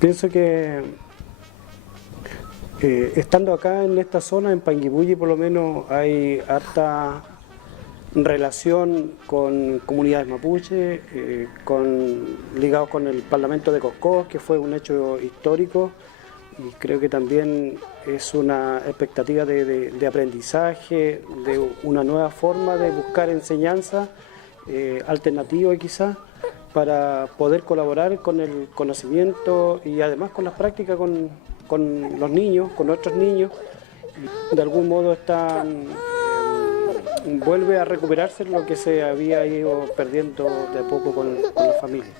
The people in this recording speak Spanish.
Pienso que estando acá en esta zona, en Panguipulli por lo menos, hay harta relación con comunidades mapuche, ligados con el Parlamento de Coscós, que fue un hecho histórico, y creo que también es una expectativa de aprendizaje, de una nueva forma de buscar enseñanza alternativa quizás, para poder colaborar con el conocimiento y además con las prácticas con los niños, con nuestros niños. De algún modo vuelve a recuperarse lo que se había ido perdiendo de a poco con la familia.